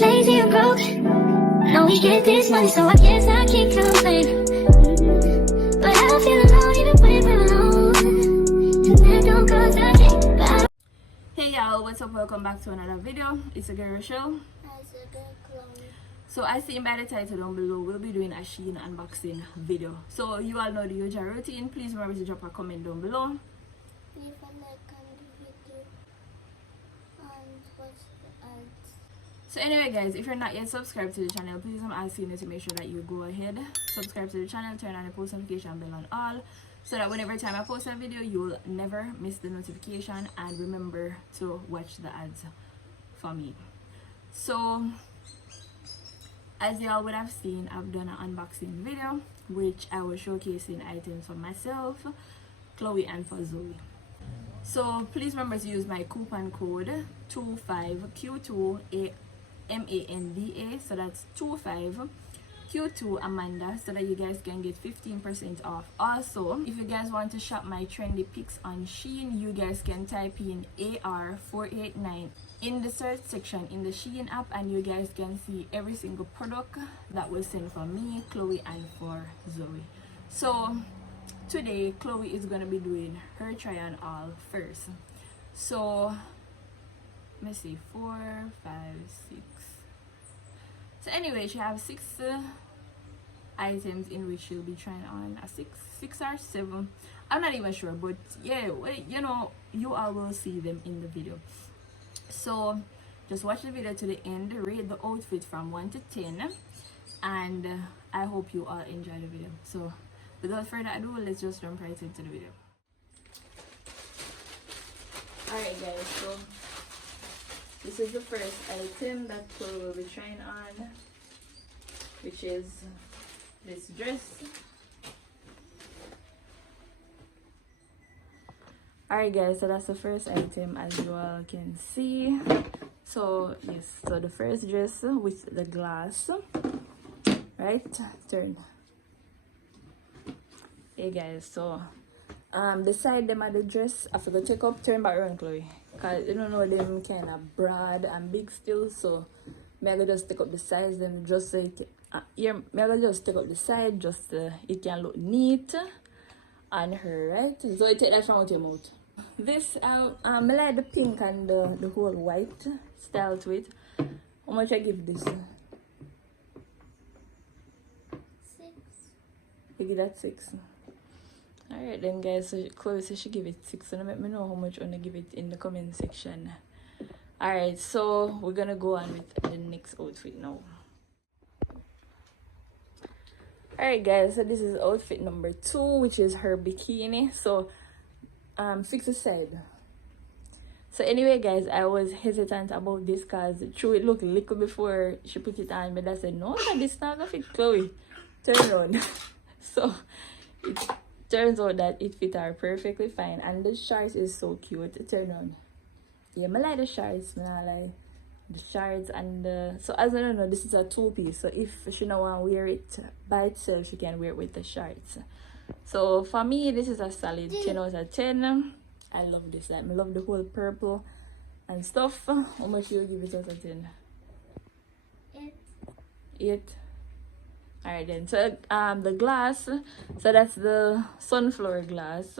lazy and broke. Now we get this money, so I guess I can't complain. But I don't feel alone even when we're alone. And that don't cause I can't. But I Hey y'all, what's up? Welcome back to another video. It's a girl Rochelle. So as seen by the title down below, we'll be doing a Shein unboxing video. So you all know the usual routine. Please remember to drop a comment down below. Leave a like on the video and watch the ads. So anyway guys, if you're not yet subscribed to the channel, please I'm asking you to make sure that you go ahead, subscribe to the channel, turn on the post notification bell on all, so that whenever time I post a video, you will never miss the notification, and remember to watch the ads for me. So as y'all would have seen, I've done an unboxing video which I was showcasing items for myself, Chloe, and for Zoe. So please remember to use my coupon code 25Q2AMANDA, so that's 25Q2Amanda, so that you guys can get 15% off. Also, if you guys want to shop my trendy picks on Shein, you guys can type in AR489 in the search section in the Shein app, and you guys can see every single product that was sent for me, Chloe, and for Zoe. So today Chloe is gonna be doing her try on all first. So let me see, 4, 5, 6. So anyway, she has 6 items in which she'll be trying on. A 6 or 7, I'm not even sure, but yeah, you know, you all will see them in the video. So just watch the video to the end, rate the outfit from 1 to 10, and I hope you all enjoy the video. So without further ado, let's just jump right into the video. Alright guys, so this is the first item that Chloe will be trying on, which is this dress. Alright guys, so that's the first item, as you all can see. So yes, so the first dress with the glass, right? Turn. Hey guys, so the side them of the dress, I forgot to take up, turn back around, Chloe, because you don't know them kind of broad and big still. So may I just take up the sides, then just so it here, may I just take up the side, just it can look neat on her, right? So you take that from out your mouth. This I like the pink and the whole white style to it. How much I give this? 6. I give that 6. Alright then guys, so Chloe says she give it 6, so let me know how much you wanna give it in the comment section. Alright, so we're gonna go on with the next outfit now. Alright guys, so this is outfit number 2, which is her bikini. So fix the side. So anyway guys, I was hesitant about this because true it looked little before she put it on, but I said no, this not gonna fit Chloe. Turn around. So it turns out that it fit her perfectly fine, and the shorts is so cute. Turn around. Yeah, I like the shorts, I like the shorts and the, so as I don't know, this is a 2-piece, so if she don't want to wear it by itself, she can wear it with the shorts. So for me, this is a solid 10 out of 10. I love this. Like, I love the whole purple and stuff. How much you give it out of 10? 8. 8. Alright then. So the glass, so that's the sunflower glass.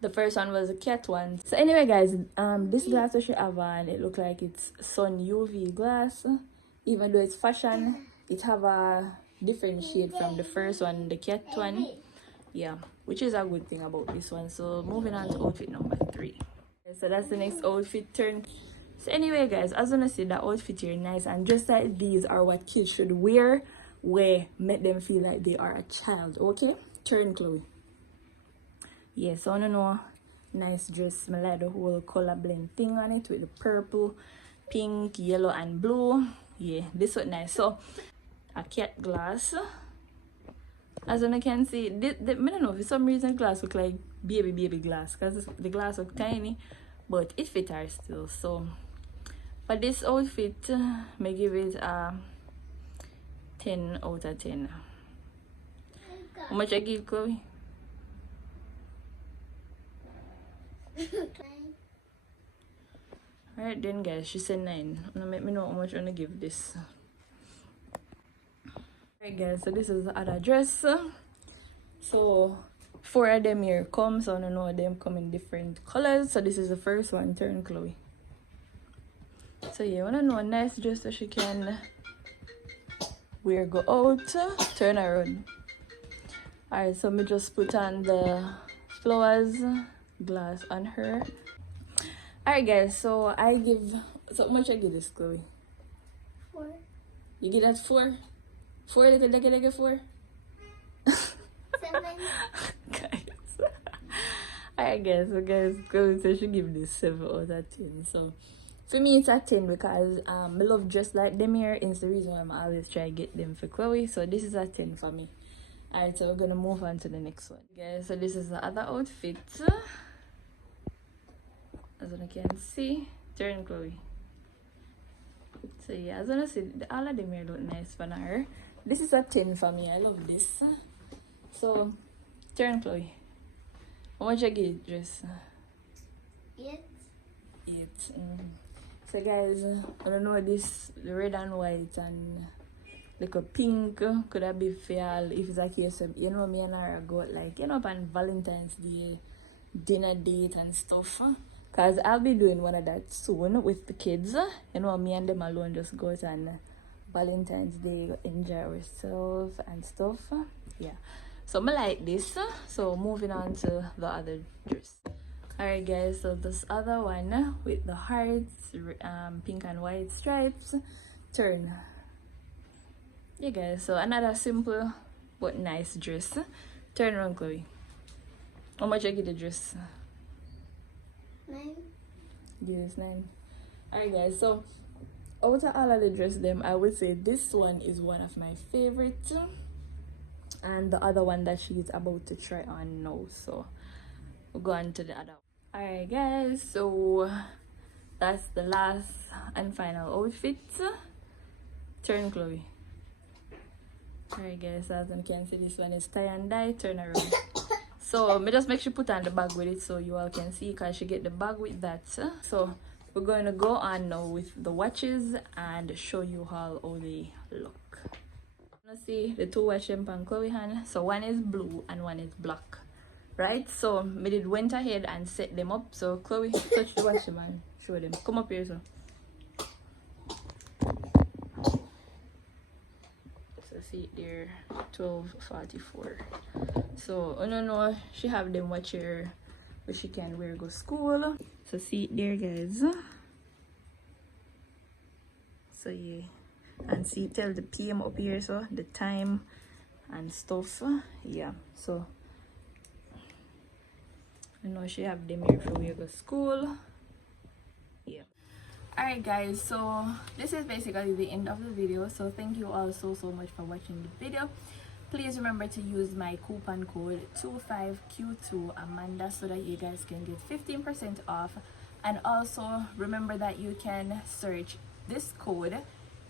The first one was a cat one. So anyway guys, this glass that she have on, it look like it's sun UV glass. Even though it's fashion, it have a different shade from the first one, the cat one. Yeah, which is a good thing about this one. So moving on to outfit number 3. So that's the next outfit turn. So anyway guys, as you can see, the outfit here nice, and just like these are what kids should wear, where make them feel like they are a child. Okay, turn, Chloe. Yeah, so I don't know, nice dress. I like the whole color blend thing on it with the purple, pink, yellow, and blue. Yeah, this was nice. So a cat glass. As you can see, I don't know, for some reason glass look like baby glass, because the glass look tiny, but it fit her still. So for this outfit, I give it a 10 out of 10. How much I give Chloe? Alright then guys, she said 9. Now make me know how much I'm gonna give this. Alright guys, so this is the other dress. So 4 of them here come, so I don't know them come in different colors. So this is the first one, turn Chloe. So yeah, I wanna know a nice dress that she can wear go out, turn around. Alright, so me just put on the flowers glass on her. Alright guys, so I give, so how much I give this Chloe? 4. You give that 4? 4, like 4? 7. Guys. Alright guys, so guys, Chloe said she give this 7 out of 10. So for me it's a 10 because I love dress like them here. It's the reason why I'm always try to get them for Chloe. So this is a 10 for me. Alright, so we're gonna move on to the next one. Guys, so this is the other outfit. As you can see, turn Chloe. So yeah, as you see, all of them here look nice for her. This is a 10 for me. I love this. So turn Chloe. How much I give dress? 8. 8. So guys, I don't know this, the red and white and like a pink could have been for y'all if it's a case of, you know, me and her go like, you know, on Valentine's Day dinner date and stuff. Cause I'll be doing one of that soon with the kids. You know, me and them alone just go on Valentine's Day, enjoy ourselves and stuff. Yeah. So I like this. So moving on to the other dress. Alright guys, so this other one with the hearts, pink and white stripes, turn. Yeah guys, so another simple but nice dress. Turn around Chloe. How much I get the dress? 9. Yes, 9. Alright guys, so out of all of the dress them, I would say this one is one of my favorites. And the other one that she's about to try on now. So we'll go on to the other one. Alright guys, so that's the last and final outfit. Turn Chloe. Alright guys, as you can see, this one is tie and dye, turn around. So me just make sure put on the bag with it so you all can see, because she get the bag with that. So we're going to go on now with the watches and show you all how they look. Let's see the 2 watches on Chloe hand. So one is blue and one is black, right? So me did went ahead and set them up. So Chloe, touch the watch man, show them. Come up here, so see there, 12:44. So I don't know, she have them watch here but she can wear go school. So see it there guys. So yeah, and see tell the PM up here, so the time and stuff. Yeah, so I know she have them here for wear go school. Yeah. Alright guys, so this is basically the end of the video. So thank you all so much for watching the video. Please remember to use my coupon code 25Q2Amanda so that you guys can get 15% off. And also remember that you can search this code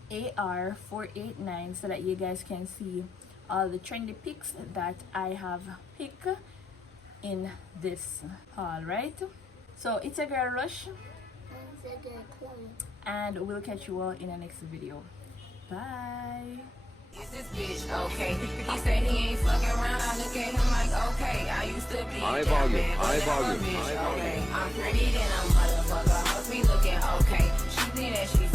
AR489 so that you guys can see all the trendy pics that I have picked in this haul, right? So it's a girl Rush, and we'll catch you all in the next video. Bye. Is this bitch okay? He said he ain't fucking around. I look at him like, okay, I used to be high that volume, man, but high now I'm volume, rich, high volume. okay. I'm pretty, then I'm motherfucker. Hoes be looking okay. She think that she